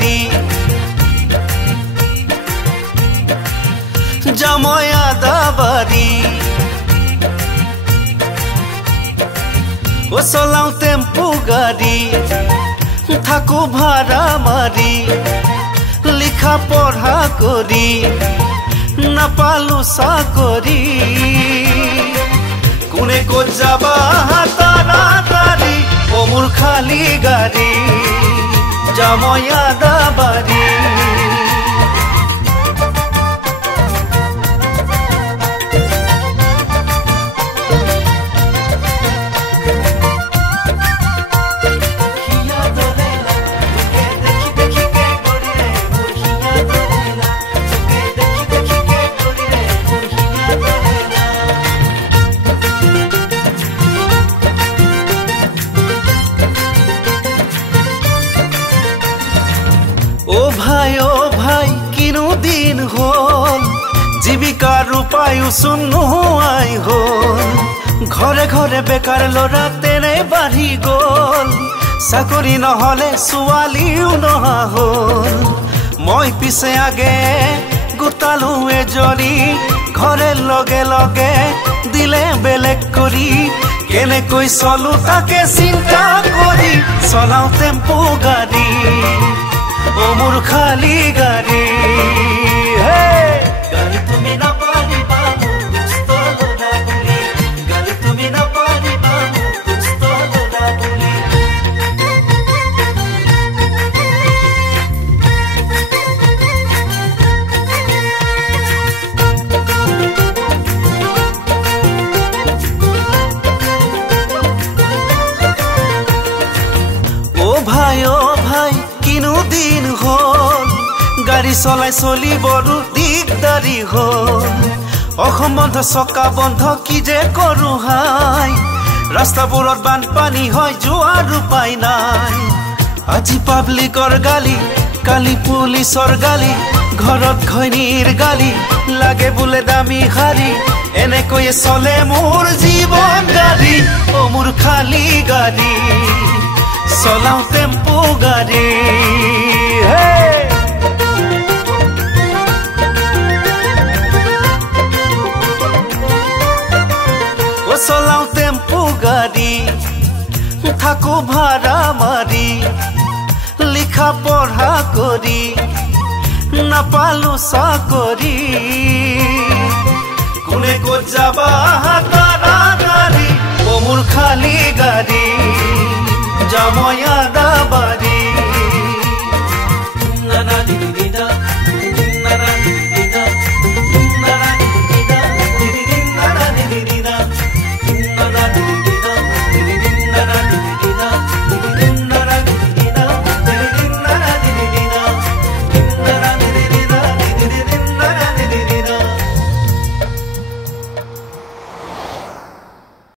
গাড়ী জামই আদাবাৰী ও চলাও টেম্পু গাড়ী থাকো ভাড়া মাৰি লিখা পঢ়া কৰি নাপালো চাকৰি কোনে ক'ত যাবা তাড়াতাড়ি ও মোৰ খালি গাড়ী জামই আদাবাৰী ও ভাই কিনো দিন হল জীবিকাৰ উপায়ো চোন নোহোৱাই হল ঘৰে ঘৰে বেকাৰ ল'ৰা তেনে বাঢ়ি গ'ল চাকৰি নহলে ছোৱালীও নহা হল মই পিছে আগে গোটালো এজনী ঘৰে লগে লগে দিলে বেলেগ কৰি কেনেকৈ চলো তাকে চিন্তা কৰি চলাও টেম্পু গাড়ী ও মোৰ খালি গাড়ী গাড়ী তুমি নাপাৰিবা মোৰ দুষ্ট ল'ৰা বুলি গাড়ী তুমি নাপাৰিবা মোৰ দুষ্ট ল'ৰা বুলি ও ভাই কিনো দিন হল গাড়ী চলাই চলিবৰো দিগদাৰি হল অসম বন্ধ চকা বন্ধ কি যে কৰো হাই ৰাস্তাবোৰত বানপানী হয় যোৱাৰ উপায় নাই আজি পাব্লিকৰ গালি কালি পুলিচৰ গালি ঘৰত ঘৈণীৰ গালি লাগে বোলে দামী শাৰী এনেকৈয়ে চলে মোৰ জীৱন গাড়ী ও মোৰ খালি গাড়ী চলাও টেম্পু গাড়ী ও চলাও টেম্পু গাড়ী থাকো ভাড়া মাৰি লিখা পঢ়া কৰি নাপালো চাকৰি কোনে ক'ত যাবা তাড়াতাড়ি ও মোৰ খালি গাড়ী জামই